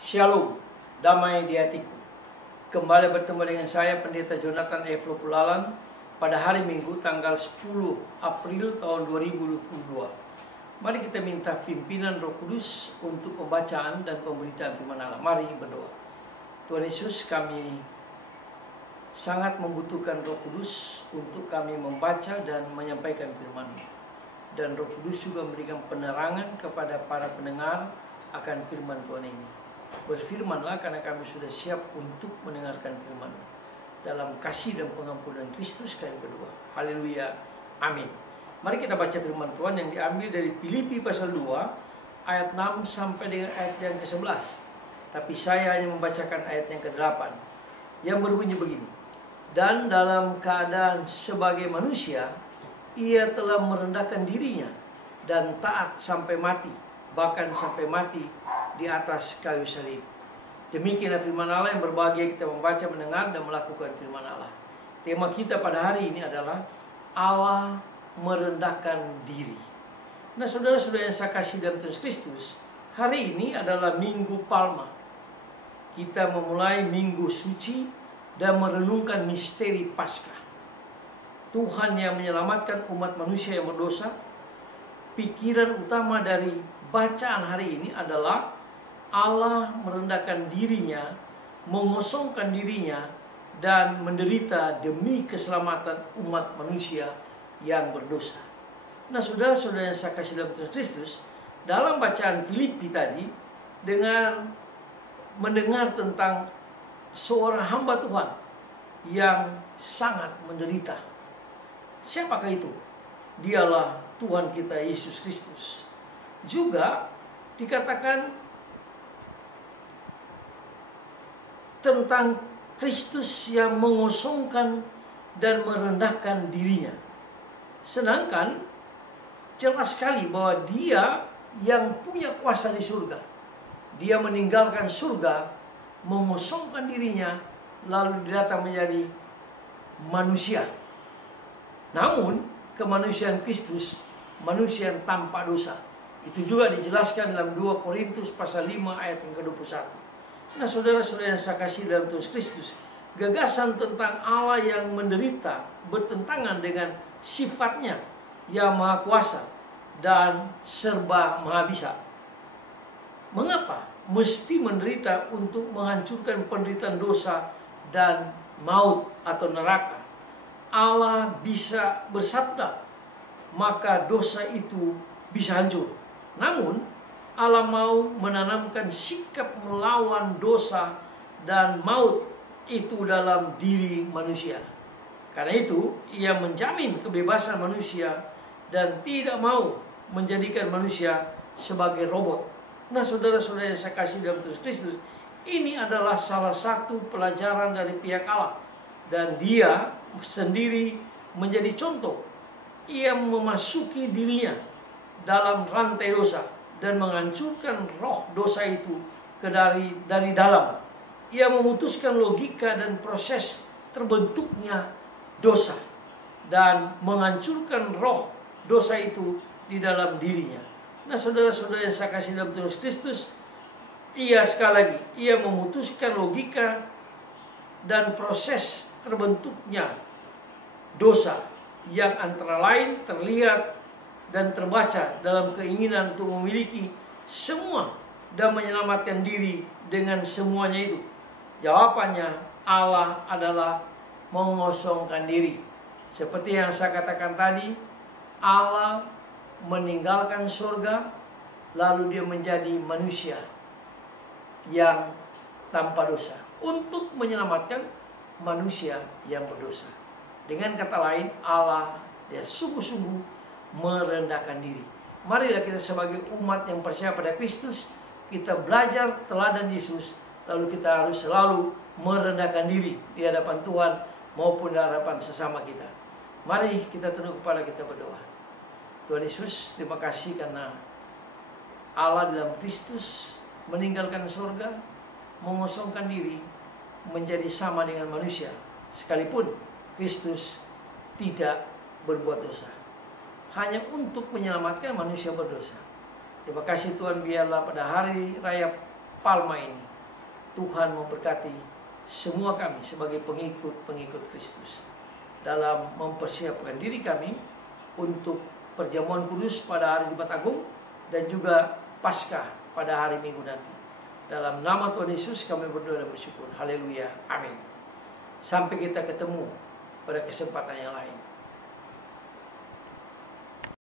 Shalom, damai di hatiku. Kembali bertemu dengan saya Pendeta Jonathan F. Lopulalan pada hari Minggu tanggal 10 April tahun 2022. Mari kita minta pimpinan Roh Kudus untuk pembacaan dan pemberitaan firman Allah. Mari berdoa. Tuhan Yesus, kami sangat membutuhkan Roh Kudus untuk kami membaca dan menyampaikan firman-Mu. Dan Roh Kudus juga memberikan penerangan kepada para pendengar akan firman Tuhan ini. Berfirmanlah karena kami sudah siap untuk mendengarkan firman. Dalam kasih dan pengampunan Kristus kami berdoa. Haleluya. Amin. Mari kita baca firman Tuhan yang diambil dari Filipi pasal 2 ayat 6 sampai dengan ayat yang ke-11. Tapi saya hanya membacakan ayat yang ke-8 yang berbunyi begini. Dan dalam keadaan sebagai manusia, ia telah merendahkan dirinya dan taat sampai mati, bahkan sampai mati di atas kayu salib. Demikianlah firman Allah yang berbahagia kita membaca, mendengar, dan melakukan firman Allah. Tema kita pada hari ini adalah Allah merendahkan diri. Nah, saudara-saudara yang saya kasih dalam Tuhan Kristus, hari ini adalah Minggu Palma. Kita memulai Minggu Suci dan merenungkan misteri Paskah. Tuhan yang menyelamatkan umat manusia yang berdosa. Pikiran utama dari bacaan hari ini adalah Allah merendahkan dirinya, mengosongkan dirinya, dan menderita demi keselamatan umat manusia yang berdosa. Nah, saudara-saudara yang saya kasih dalam Tuhan Kristus, dalam bacaan Filipi tadi, dengan mendengar tentang seorang hamba Tuhan yang sangat menderita. Siapakah itu? Dialah Tuhan kita Yesus Kristus. Juga dikatakan tentang Kristus yang mengosongkan dan merendahkan dirinya. Sedangkan jelas sekali bahwa dia yang punya kuasa di surga. Dia meninggalkan surga, mengosongkan dirinya, lalu datang menjadi manusia. Namun kemanusiaan Kristus, manusia yang tanpa dosa. Itu juga dijelaskan dalam 2 Korintus pasal 5 ayat yang ke-21. Nah, saudara-saudara yang saya kasih dalam Tuhan Kristus, gagasan tentang Allah yang menderita bertentangan dengan sifatnya yang maha kuasa dan serba maha bisa. Mengapa mesti menderita untuk menghancurkan penderitaan dosa dan maut atau neraka? Allah bisa bersabda, maka dosa itu bisa hancur. Namun Allah mau menanamkan sikap melawan dosa dan maut itu dalam diri manusia. Karena itu, ia menjamin kebebasan manusia dan tidak mau menjadikan manusia sebagai robot. Nah, saudara-saudara yang saya kasih dalam Tuhan Kristus, ini adalah salah satu pelajaran dari pihak Allah. Dan dia sendiri menjadi contoh. Ia memasuki dirinya dalam rantai dosa dan menghancurkan roh dosa itu dari dalam. Ia memutuskan logika dan proses terbentuknya dosa dan menghancurkan roh dosa itu di dalam dirinya. Nah, saudara-saudara yang saya kasih dalam Tuhan Kristus, ia sekali lagi, ia memutuskan logika dan proses terbentuknya dosa yang antara lain terlihat dan terbaca dalam keinginan untuk memiliki semua dan menyelamatkan diri dengan semuanya itu. Jawabannya, Allah adalah mengosongkan diri. Seperti yang saya katakan tadi, Allah meninggalkan surga, lalu dia menjadi manusia yang tanpa dosa untuk menyelamatkan manusia yang berdosa. Dengan kata lain, Allah dia sungguh-sungguh merendahkan diri. Marilah kita sebagai umat yang percaya pada Kristus, kita belajar teladan Yesus, lalu kita harus selalu merendahkan diri di hadapan Tuhan maupun di hadapan sesama kita. Mari kita tunduk kepala, kita berdoa. Tuhan Yesus, terima kasih karena Allah dalam Kristus meninggalkan surga, mengosongkan diri, menjadi sama dengan manusia, sekalipun Kristus tidak berbuat dosa, hanya untuk menyelamatkan manusia berdosa. Terima kasih Tuhan, biarlah pada hari raya Palma ini Tuhan memberkati semua kami sebagai pengikut-pengikut Kristus dalam mempersiapkan diri kami untuk perjamuan kudus pada hari Jumat Agung dan juga Paskah pada hari Minggu nanti. Dalam nama Tuhan Yesus kami berdoa dan bersyukur. Haleluya. Amin. Sampai kita ketemu pada kesempatan yang lain.